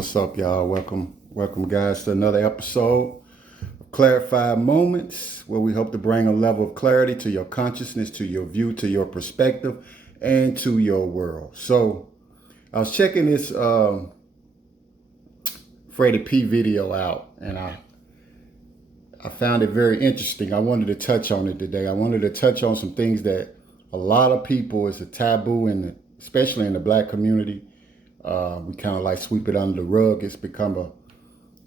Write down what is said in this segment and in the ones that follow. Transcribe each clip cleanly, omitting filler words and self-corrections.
What's up, y'all? Welcome, guys, to another episode of Clarified Moments, where we hope to bring a level of clarity to your consciousness, to your view, to your perspective, and to your world. So, I was checking this Freddy P video out, and I found it very interesting. I wanted to touch on it today. I wanted to touch on some things that a lot of people, is a taboo, especially in the Black community. We kind of like sweep it under the rug. It's become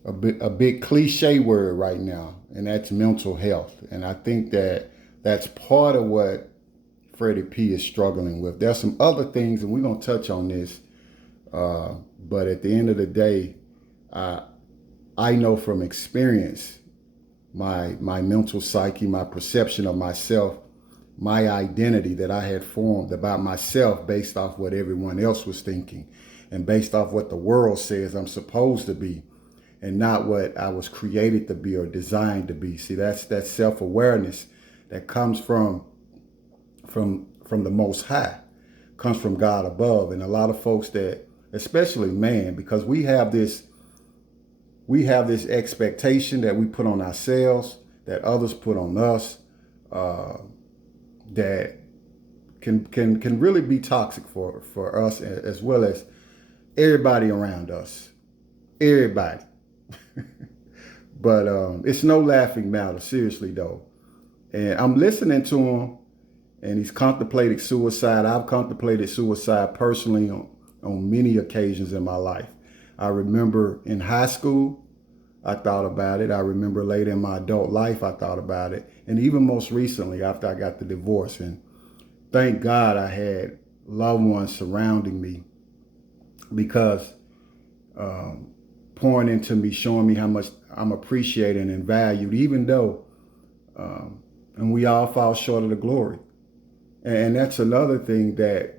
a big cliche word right now, and that's mental health. And I think that that's part of what Freddy P is struggling with. There's some other things, and we're going to touch on this. But at the end of the day, I know from experience, my mental psyche, my perception of myself, my identity that I had formed about myself based off what everyone else was thinking and based off what the world says I'm supposed to be, and not what I was created to be or designed to be. See, that's that self-awareness that comes from the Most High, comes from God above. And a lot of folks that, especially men, because we have this expectation that we put on ourselves, that others put on us, that can really be toxic for us, as well as everybody around us. Everybody. But it's no laughing matter, seriously though. And I'm listening to him, and he's contemplated suicide. I've contemplated suicide personally on many occasions in my life. I remember in high school, I thought about it. I remember later in my adult life, I thought about it. And even most recently, after I got the divorce. And thank God I had loved ones surrounding me, because pouring into me, showing me how much I'm appreciated and valued, even though, and we all fall short of the glory. And that's another thing that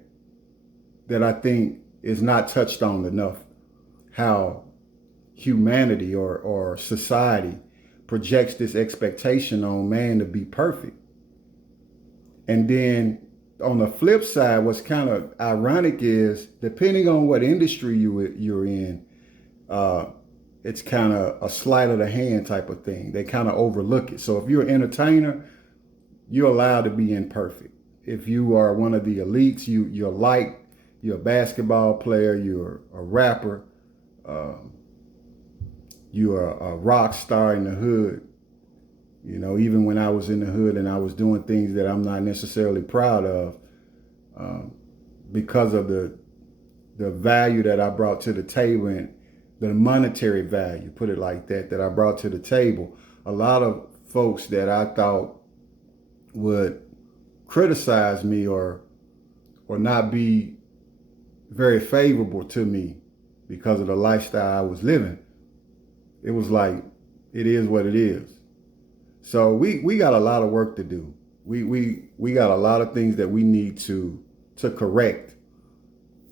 I think is not touched on enough, how humanity or society projects this expectation on man to be perfect. And then on the flip side, what's kind of ironic is, depending on what industry you're in, it's kind of a sleight of the hand type of thing. They kind of overlook it. So if you're an entertainer, you're allowed to be imperfect. If you are one of the elites, you're a basketball player, you're a rapper, you're a rock star in the hood. You know, even when I was in the hood and I was doing things that I'm not necessarily proud of, because of the value that I brought to the table, and the monetary value, put it like that I brought to the table. A lot of folks that I thought would criticize me or not be very favorable to me because of the lifestyle I was living, it was like, it is what it is. So we got a lot of work to do. We got a lot of things that we need to correct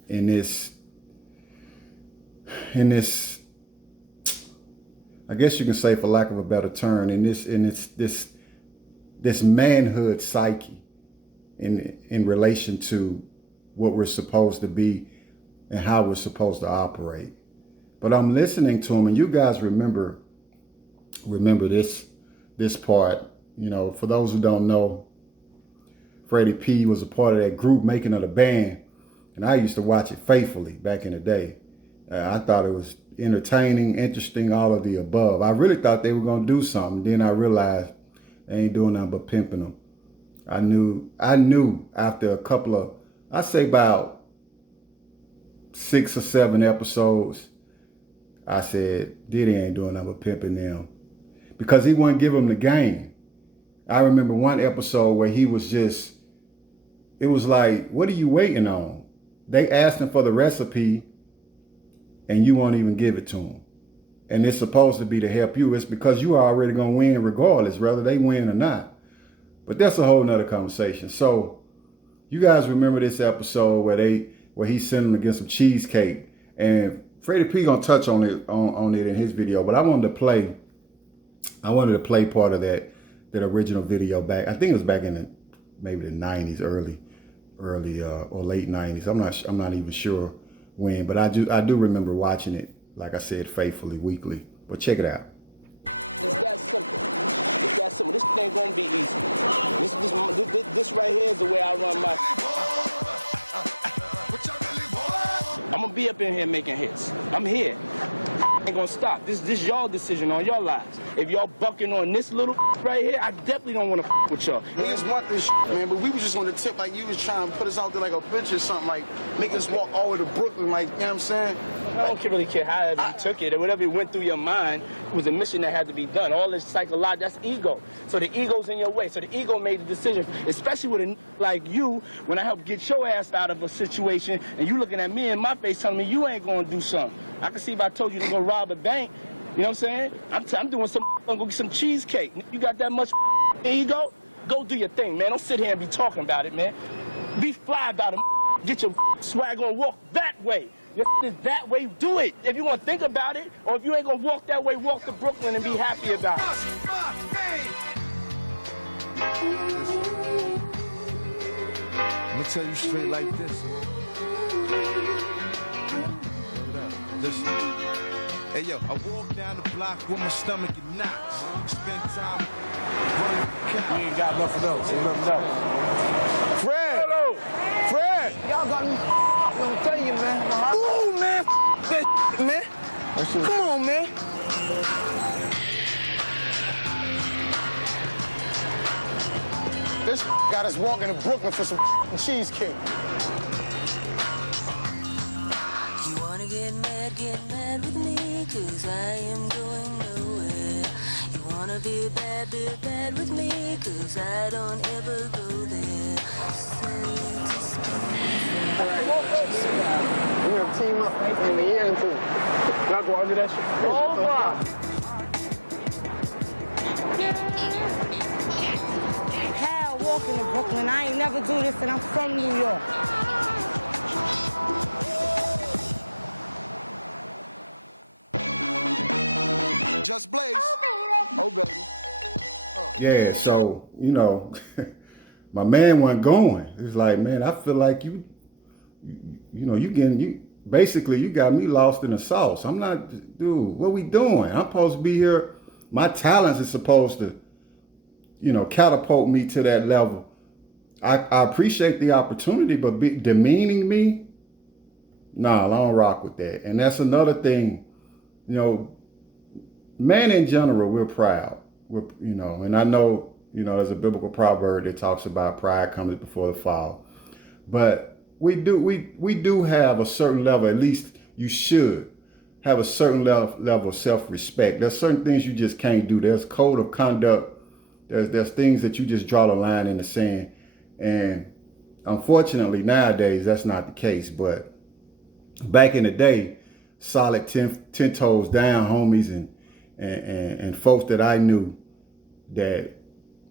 in this, I guess you can say, for lack of a better term, in this manhood psyche in relation to what we're supposed to be and how we're supposed to operate. But I'm listening to him, and you guys remember this part. You know, for those who don't know, Freddy P was a part of that group making of the band, and I used to watch it faithfully back in the day. I thought it was entertaining, interesting, all of the above. I really thought they were going to do something. Then I realized they ain't doing nothing but pimping them. I knew after a couple of, I say about 6 or 7 episodes, I said, Diddy ain't doing nothing but pimping them, because he wouldn't give them the game. I remember one episode where he was just, it was like, what are you waiting on? They asked him for the recipe and you won't even give it to them. And it's supposed to be to help you. It's because you are already going to win regardless, whether they win or not. But that's a whole nother conversation. So you guys remember this episode where he sent them to get some cheesecake, and Freddy P gonna touch on it in his video, but I wanted to play part of that original video back. I think it was back in maybe the 90s, early or late 90s. I'm not even sure when, but I do remember watching it like I said, faithfully, weekly. But check it out. It's that simple. It's that simple. This ain't gonna be easy. This right here is the way I run my. I'm gonna be up in here making hits. I'm here. Ain't gonna stop. This y'all decision on your lives. If y'all bucking on this little right here, I definitely don't want to with y'all. Niggas want this man, but we was just on the tip like you was trying to put us out there like a bitch or something, like make us walk all the way to Brooklyn, like, you know what I'm saying? I don't really care however you took it or whatever went through your mind. It was a mission that had to be done. All this psychological, that's ego. So the ego's in your way. So the ego made the decision, especially with a like you, when I helped get your ass out of a situation and you looking at me in my face telling me you ain't gonna do something. I can see if I told you to go rob a bank, you know what I'm saying? I'm doing some, I'm gonna go get some cheesecake. You got that much ego? Go do your thing, man. Don't sit here and be talking about it, man. Be fly about it. Get your swag on, walk that way. Your is that way, do it. If you want to think about it, or if you ain't gonna walk that way, walk to Brooklyn and be happy about it. I'm gonna tell you straight like this. Listen. Hey yo, I walk down the block with my stomach in knots. Spend time running the We ain't got nothing else. Ain't nothing else. Fred! Hello! Fred! Y'all got me I'm telling you, man. Ooh, man, that man. Come on, man. This got us walking to Brooklyn for some cheesecake. You wanna get mad with me, 'cause I am going nowhere. You wanna be bad with me, 'cause I don't ever go there. We're gonna team up in the end, too. Not go under that shit. Over! Hell, walking to Brooklyn. I ain't never do this, and I'm from New York. Just Blaze. Oh, baby. Yeah, so, you know, my man wasn't going. It's like, man, I feel like you know, basically you got me lost in the sauce. I'm not, dude, what we doing? I'm supposed to be here. My talents is supposed to, you know, catapult me to that level. I appreciate the opportunity, but demeaning me, nah, I don't rock with that. And that's another thing, you know, men in general, we're proud. We're, you know, and I know, you know, there's a biblical proverb that talks about pride comes before the fall. But we do have a certain level, at least you should have a certain level of self-respect. There's certain things you just can't do. There's code of conduct. There's things that you just draw the line in the sand. And unfortunately, nowadays, that's not the case. But back in the day, solid 10 toes down homies and folks that I knew that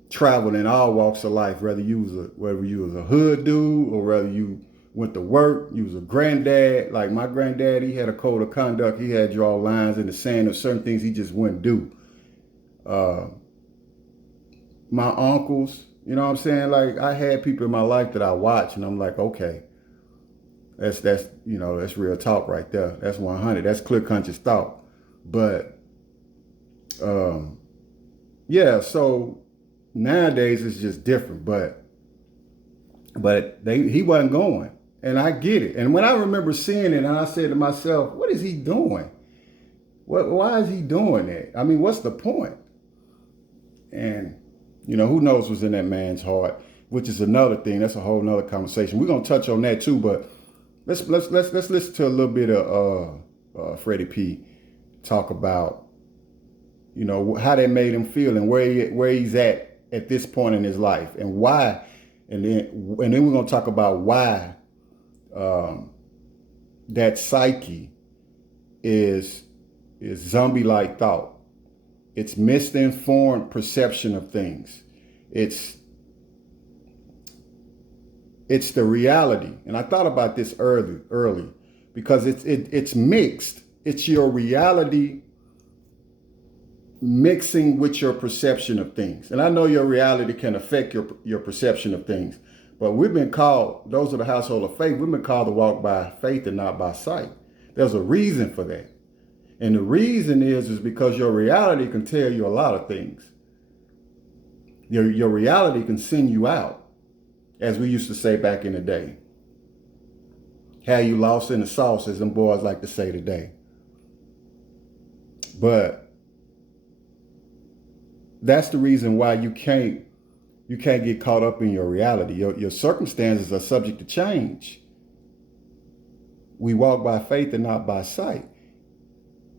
traveled in all walks of life, whether you was a hood dude or whether you went to work, you was a granddad. Like my granddad, he had a code of conduct. He had to draw lines in the sand of certain things he just wouldn't do. My uncles, you know what I'm saying? Like I had people in my life that I watched and I'm like, okay, that's you know, that's real talk right there. That's 100. That's clear conscious thought. But yeah, so nowadays it's just different, but he wasn't going, and I get it. And when I remember seeing it, and I said to myself, what is he doing? Why is he doing that? I mean, what's the point? And you know, who knows what's in that man's heart, which is another thing. That's a whole nother conversation. We're gonna touch on that too, but let's listen to a little bit of Freddy P talk about, you know, how that made him feel and where he's at this point in his life and why, and then we're gonna talk about why that psyche is zombie-like thought. It's misinformed perception of things. It's the reality. And I thought about this early because it's mixed. It's your reality mixing with your perception of things. And I know your reality can affect your perception of things. But we've been called, those of the household of faith, we've been called to walk by faith and not by sight. There's a reason for that. And the reason is because your reality can tell you a lot of things. Your reality can send you out, as we used to say back in the day. Had you lost in the sauce, as them boys like to say today. But that's the reason why you can't get caught up in your reality. Your circumstances are subject to change. We walk by faith and not by sight.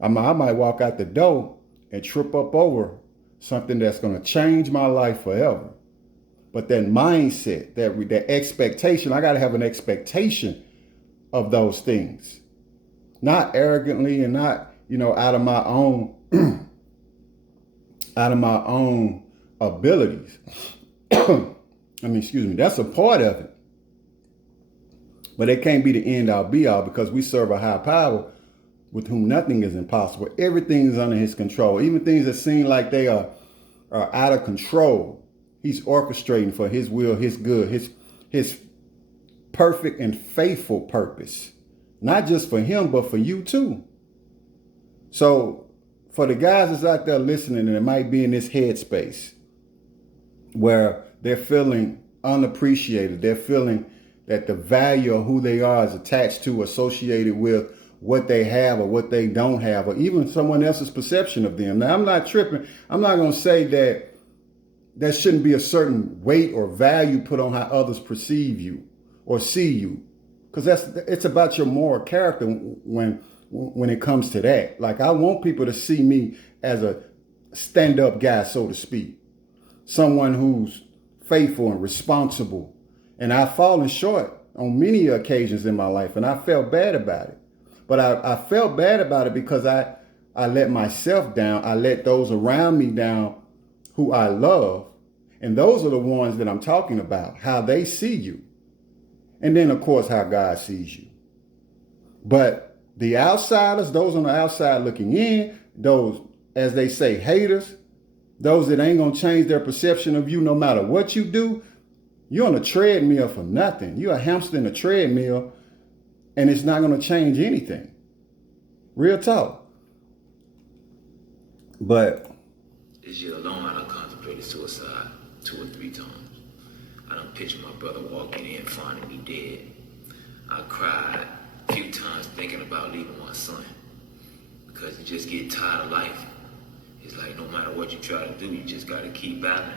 I might walk out the door and trip up over something that's going to change my life forever. But that mindset, that expectation, I got to have an expectation of those things. Not arrogantly and not, out of my own abilities. Excuse me. That's a part of it. But it can't be the end all be all, because we serve a high power with whom nothing is impossible. Everything is under his control. Even things that seem like they are out of control. He's orchestrating for his will, his good, his perfect and faithful purpose. Not just for him, but for you too. So for the guys that's out there listening and it might be in this headspace where they're feeling unappreciated, they're feeling that the value of who they are is attached to, associated with what they have or what they don't have, or even someone else's perception of them. Now, I'm not tripping. I'm not going to say that there shouldn't be a certain weight or value put on how others perceive you or see you, because it's about your moral character when it comes to that. Like, I want people to see me as a stand-up guy, so to speak, someone who's faithful and responsible. And I've fallen short on many occasions in my life, and I felt bad about it. But I felt bad about it because I let myself down. I let those around me down who I love. And those are the ones that I'm talking about, how they see you. And then, of course, how God sees you. But the outsiders, those on the outside looking in, those, as they say, haters, those that ain't going to change their perception of you no matter what you do, you're on a treadmill for nothing. You're a hamster in a treadmill, and it's not going to change anything. Real talk. But this year alone, I done contemplated suicide 2 or 3 times. I done pictured my brother walking in, finding me dead. I cried a few times thinking about leaving my son, because you just get tired of life. It's like no matter what you try to do, you just got to keep battling.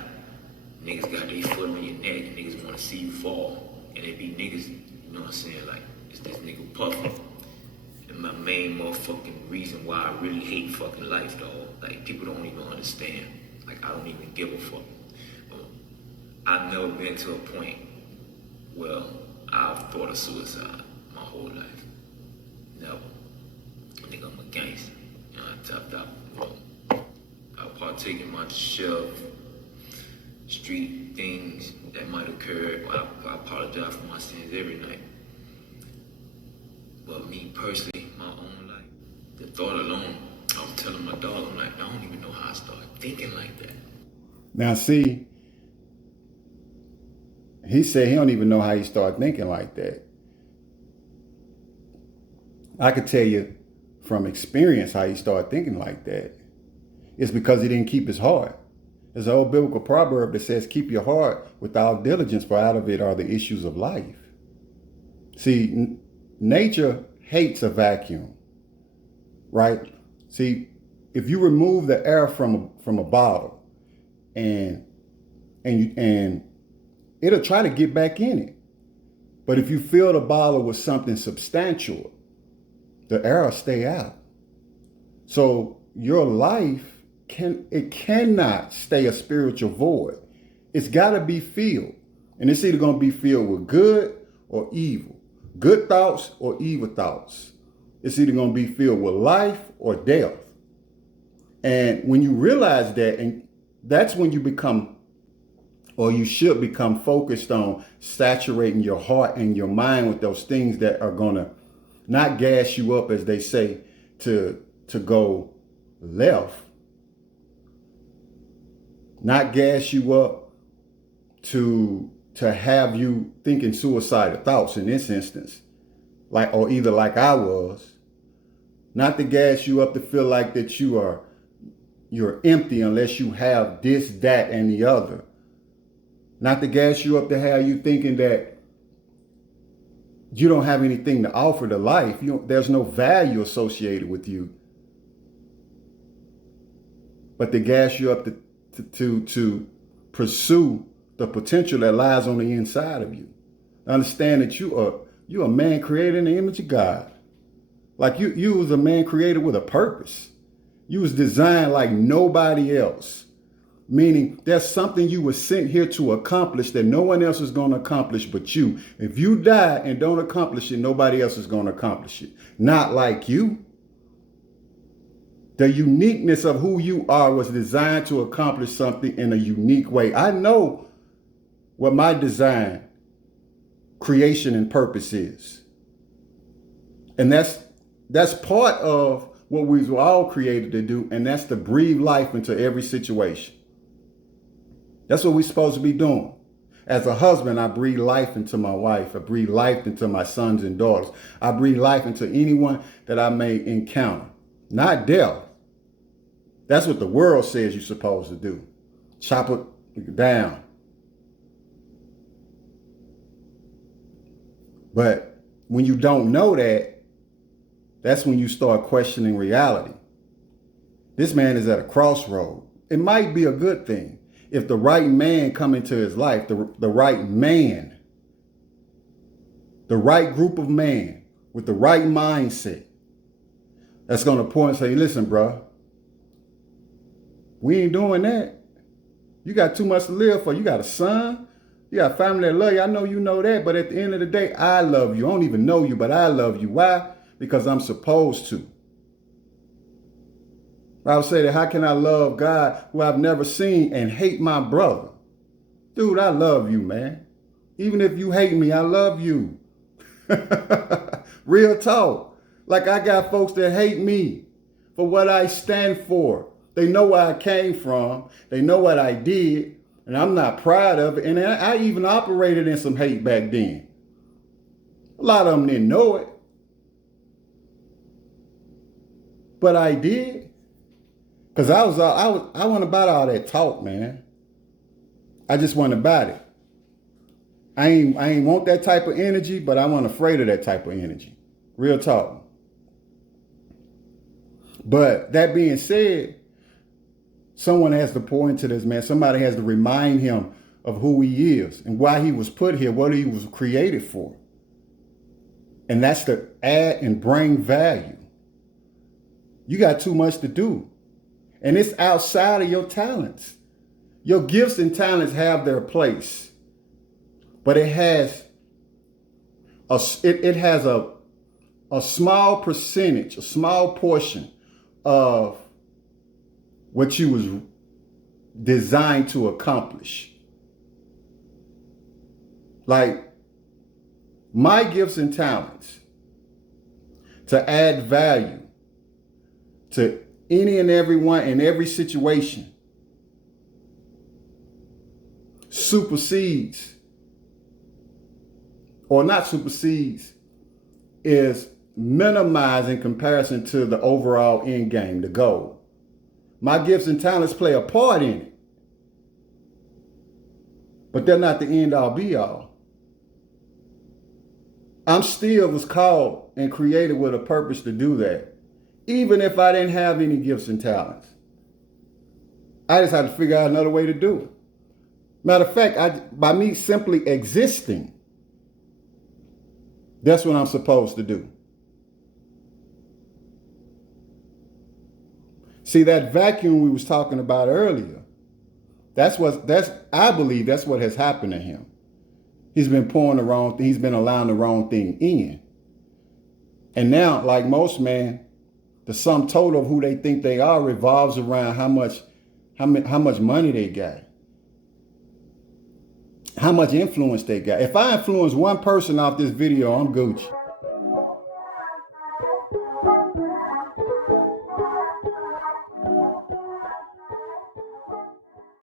Niggas got their foot on your neck. Niggas want to see you fall. And it be niggas, you know what I'm saying, like, it's this nigga Puffy. And my main motherfucking reason why I really hate fucking life, dog. Like, people don't even understand. Like, I don't even give a fuck. But I've never been to a point where I've thought of suicide my whole life. Never. I think I'm a gangster. You know, I tapped out. I partake in my share of street things that might occur. I apologize for my sins every night. But me personally, my own life, the thought alone, I'm telling my dog, I'm like, I don't even know how I started thinking like that. now see, he said he don't even know how he started thinking like that. I could tell you from experience how he started thinking like that. It's because he didn't keep his heart. There's an old biblical proverb that says, keep your heart with all diligence, for out of it are the issues of life. See, nature hates a vacuum, right? See, if you remove the air from a bottle and it'll try to get back in it. But if you fill the bottle with something substantial, the air will stay out. So your life cannot stay a spiritual void. It's got to be filled. And it's either going to be filled with good or evil. Good thoughts or evil thoughts. It's either going to be filled with life or death. And when you realize that, and that's when you become, or you should become, focused on saturating your heart and your mind with those things that are going to not gas you up, as they say, to go left. Not gas you up to have you thinking suicidal thoughts in this instance, like, or either like I was, Not to gas you up to feel like that you're empty unless you have this, that, and the other. Not to gas you up to have you thinking that you don't have anything to offer to life. There's no value associated with you. But to gas you up to pursue the potential that lies on the inside of you. Understand that you're a man created in the image of God. Like you was a man created with a purpose. You was designed like nobody else. Meaning there's something you were sent here to accomplish that no one else is going to accomplish but you. If you die and don't accomplish it, nobody else is going to accomplish it. Not like you. The uniqueness of who you are was designed to accomplish something in a unique way. I know what my design, creation, and purpose is. And that's part of what we were all created to do, and that's to breathe life into every situation. That's what we're supposed to be doing. As a husband, I breathe life into my wife. I breathe life into my sons and daughters. I breathe life into anyone that I may encounter. Not death. That's what the world says you're supposed to do. Chop it down. But when you don't know that, that's when you start questioning reality. This man is at a crossroad. It might be a good thing if the right man come into his life, the right man, the right group of man with the right mindset that's going to point and say, listen, bro, we ain't doing that. You got too much to live for. You got a son. You got family that love you. I know you know that. But at the end of the day, I love you. I don't even know you, but I love you. Why? Because I'm supposed to. I would say that how can I love God who I've never seen and hate my brother? Dude, I love you, man. Even if you hate me, I love you. Real talk. Like I got folks that hate me for what I stand for. They know where I came from. They know what I did. And I'm not proud of it. And I even operated in some hate back then. A lot of them didn't know it. But I did. Because I went about all that talk, man. I just went about it. I ain't want that type of energy, but I wasn't afraid of that type of energy. Real talk. But that being said, someone has to pour into this man. Somebody has to remind him of who he is and why he was put here, what he was created for. And that's to add and bring value. You got too much to do. And it's outside of your talents. Your gifts and talents have their place. But it has a small percentage, a small portion of what you was designed to accomplish. Like my gifts and talents to add value to any and everyone in every situation supersedes, or not supersedes, is minimized in comparison to the overall end game, the goal. My gifts and talents play a part in it, but they're not the end all be all. I'm still was called and created with a purpose to do that. Even if I didn't have any gifts and talents. I just had to figure out another way to do it. Matter of fact, by me simply existing, that's what I'm supposed to do. See, that vacuum we was talking about earlier, I believe that's what has happened to him. He's been pouring the wrong thing, he's been allowing the wrong thing in. And now, like most men, the sum total of who they think they are revolves around how much money they got, how much influence they got. If I influence one person off this video, I'm Gucci.